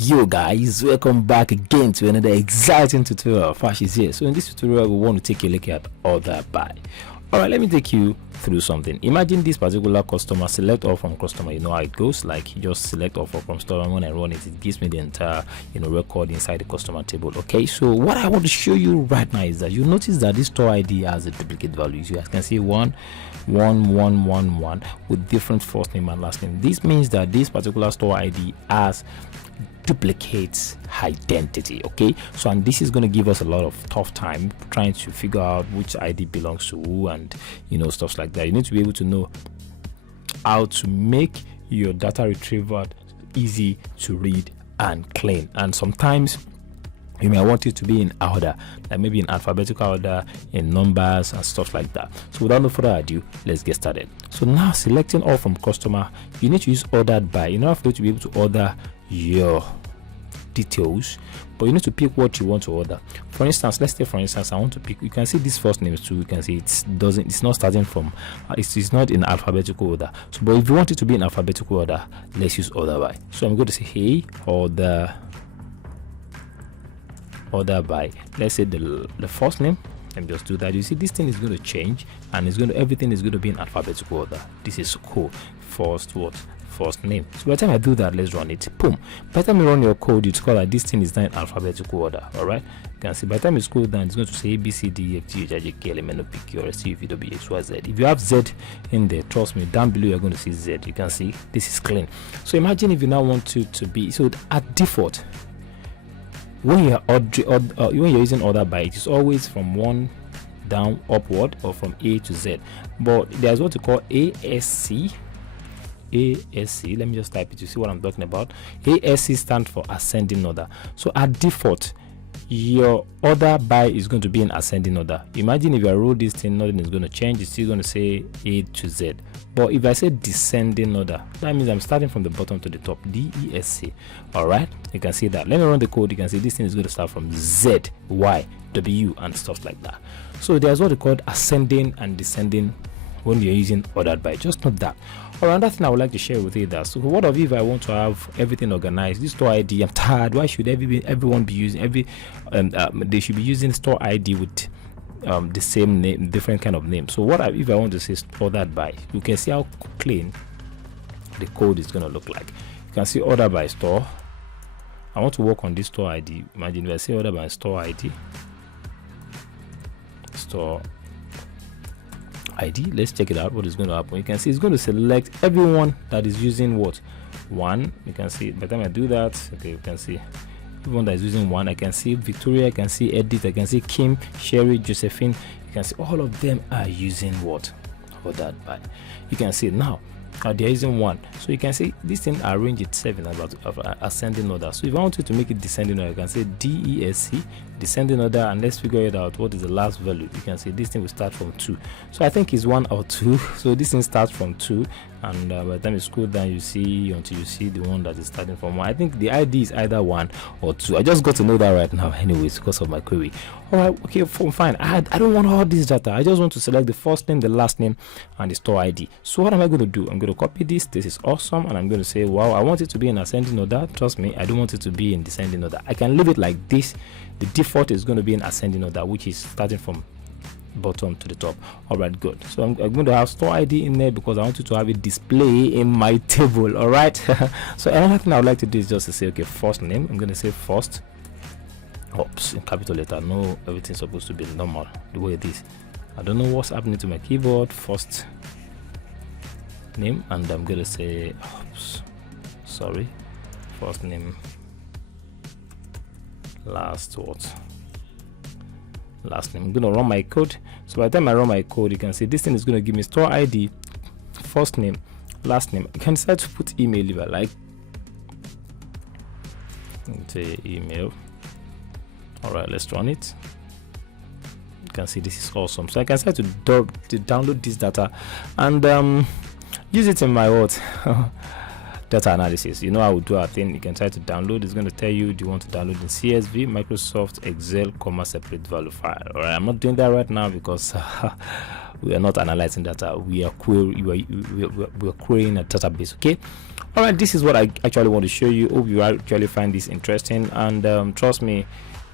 Yo guys, welcome back again to another exciting tutorial. Fash is here. So in this tutorial we want to take a look at order by. Alright, let me take you through something. Imagine this particular customer, select all from customer. You know how it goes, like you just select all from customer. When I run it, it gives me the entire record inside the customer table. Okay, so what I want to show you right now is that you notice that this store ID has a duplicate value. You guys can see 11111 with different first name and last name. This means that this particular store ID has duplicates identity. Okay, so and this is going to give us a lot of tough time trying to figure out which ID belongs to who, and stuff like that. You need to be able to know how to make your data retrieval easy to read and clean. And sometimes you may want it to be in order, like maybe in alphabetical order, in numbers and stuff like that. So without no further ado, let's get started. So now, selecting all from customer, you need to use ordered by in order for you to be able to order your details, but you need to pick what you want to order. For instance, let's say I want to pick, you can see this first names too. You can see it's not starting from it's not in alphabetical order. So but if you want it to be in alphabetical order, let's use order by. So I'm going to say, hey, order by, let's say the first name. Let me just do that. You see, this thing is going to change, and everything is going to be in alphabetical order. This is cool. First name. So by the time I do that, let's run it. Boom. By the time you run your code, you discover that this thing is not in alphabetical order. All right, you can see by the time you scroll down, it's going to say A B C D E F G H I J K L M N O P Q R S T U V W X Y Z. If you have Z in there, trust me, down below you're going to see Z. You can see this is clean. So imagine if you now want to be, so at default, when you're using order by, it is always from 1 down upward or from A to Z. But there's what you call ASC. Let me just type it to see what I'm talking about. ASC stands for ascending order. So at default, your order by is going to be in ascending order. Imagine if I roll this thing, nothing is going to change. It's still going to say A to Z. But if I say descending order, that means I'm starting from the bottom to the top. DESC. Alright, you can see that. Let me run the code. You can see this thing is going to start from Z, Y, W, and stuff like that. So there's what we call ascending and descending when you're using ordered by. Just note that. Or another thing I would like to share with you, that so what if I want to have everything organized? This store ID, I'm tired. Why should everyone be using they should be using store ID with the same name, different kind of name. So what if I want to say ordered by? You can see how clean the code is going to look like. You can see order by store. I want to work on this store ID. Imagine if I say order by store ID, store ID. Let's check it out. What is going to happen? You can see it's going to select everyone that is using what? 1. You can see by the time I do that, okay, you can see everyone that is using 1. I can see Victoria, I can see Edith, I can see Kim, Sherry, Josephine. You can see all of them are using what? Ordered by. You can see now they're using 1. So you can see this thing arrange itself in about ascending order. So if I want you to make it descending order, you can say DESC, descending order, and let's figure it out. What is the last value? You can see this thing will start from 2. So I think it's 1 or 2. So this thing starts from 2, and by the time you scroll down, you see until you see the one that is starting from 1. I think the ID is either 1 or 2. I just got to know that right now, anyways, because of my query. All right, okay, fine. I don't want all this data. I just want to select the first name, the last name, and the store ID. So what am I going to do? I'm going to copy this. This is awesome, and I'm going to say, wow, I want it to be in ascending order. Trust me, I don't want it to be in descending order. I can leave it like this. The default is going to be in ascending order, which is starting from bottom to the top. All right, good. So I'm going to have store ID in there because I want you to have it display in my table. All right. So another thing I would like to do is just to say, okay, first name. I'm going to say first. Oops, in capital letter. No, everything's supposed to be normal the way it is. I don't know what's happening to my keyboard. First name, and I'm going to say, oops, sorry, first name, last name. I'm going to run my code. So by the time I run my code, you can see this thing is going to give me store ID, first name, last name. I can decide to put email if I like. Say email. All right, let's run it. You can see this is awesome. So I can decide to download this data and use it in my data analysis. You know how we do our thing. You can try to download. It's going to tell you, do you want to download in CSV, Microsoft Excel, separate value file. All right, I'm not doing that right now because we are not analyzing data. We are querying a database. Okay. All right, this is what I actually want to show you. Hope you actually find this interesting, and trust me,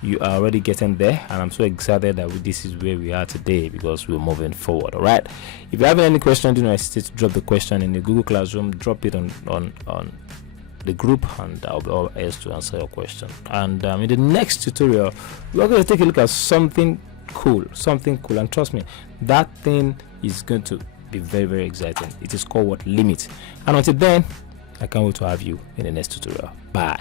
you are already getting there, and I'm so excited that this is where we are today because we're moving forward. All right, if you have any question, do not hesitate to drop the question in the Google Classroom. Drop it on the group, and I'll be all ears to answer your question. And in the next tutorial, we're going to take a look at something cool, and trust me, that thing is going to be very, very exciting. It is called what? Limit. And until then, I can't wait to have you in the next tutorial. Bye.